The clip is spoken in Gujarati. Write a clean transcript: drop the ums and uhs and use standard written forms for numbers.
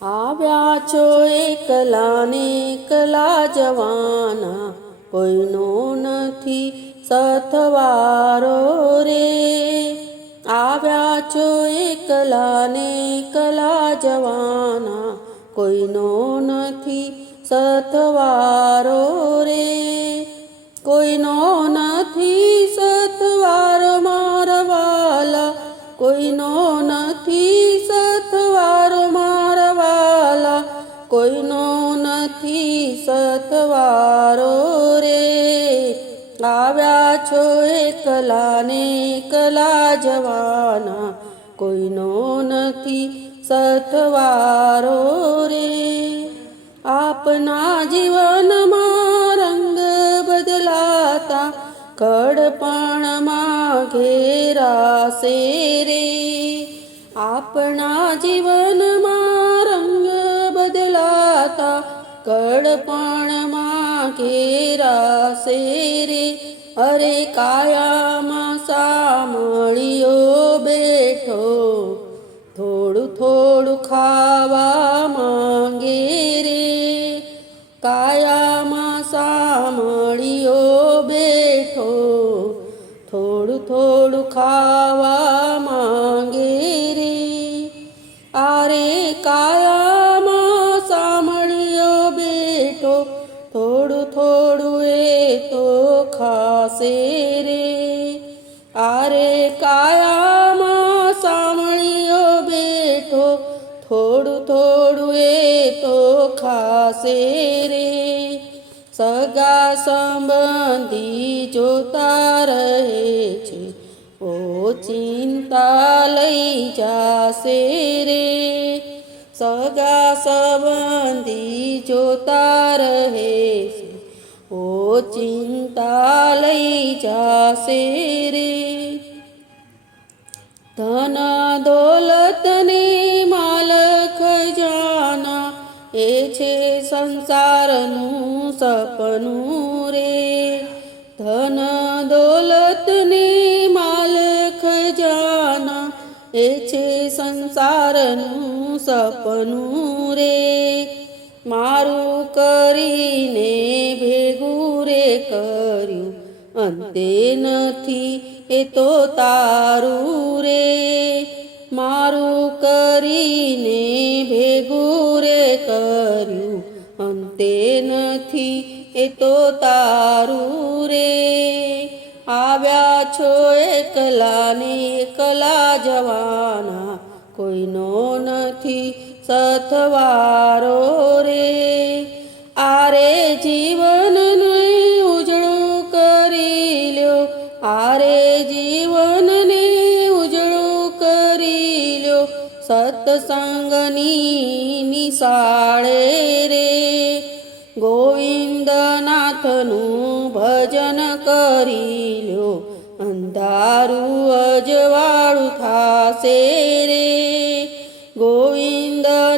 આવ્યા છો એકલા ને એકલા જવાના, કોઈનો નથી સાથવારો રે. આવ્યા છો એકલા ને એકલા જવાના, કોઈનો નથી સાથવારો રે. કોઈનો નથી સાથવારો મારા વાલા, કોઈનો નથી સાથવારો મારા વાલા, કોઈનો નથી સાથવારો રે. આવ્યા છો એકલા ને એકલા જવાના, કોઈનો નથી સાથવારો રે. આપના જીવનમાં રંગ બદલાતા, કડપણમાં ઘેરાશે રે. આપણા જીવનમાં રંગ બદલાતા, કડપણમાં ઘેરાશે રે. અરે કાયામાં સામળિયો બેઠો, થોડું થોડું ખાવા માંગે રે. કાયામાં સામળિયો બેઠો, થોડું થોડું ખાવા માંગે રે. આરે કાયામાં સામળિયો બેઠો, થોડું થોડું એ તો ખાશે રે. આરે કાયામાં સામળિયો બેઠો, થોડું થોડું એ તો ખાશે રે. સગા સંબંધી જોતા રહે છે, ઓ ચિંતા લઈ જાશે રે. સગા સંબંધી જોતા રહે છે, ઓ ચિંતા લઈ જાશે રે. ધન દોલતને માલ ખજાના, એ છે સંસારનું સપનું રે. ધન દોલતને માલ ખજાના, એ છે સંસારનું સપનું રે. મારું કરીને ભેગું રે કર્યું, અંતે નથી એ તો તારું રે. મારું કરીને ભેગું રે કર્યું, અંતે નથી એ તો તારું રે. આવ્યા છો એકલા ને એકલા જવાના, કોઈનો નથી સાથવારો રે. આરે જીવનને ઉજળું કરી લ્યો, આરે જીવનને ઉજળું કરી લ્યો, સત્સંગની નિશાળે રે. ગોવિંદનાથનું ભજન કરી લ્યો, અંધારું અજવાળું થાશે રે.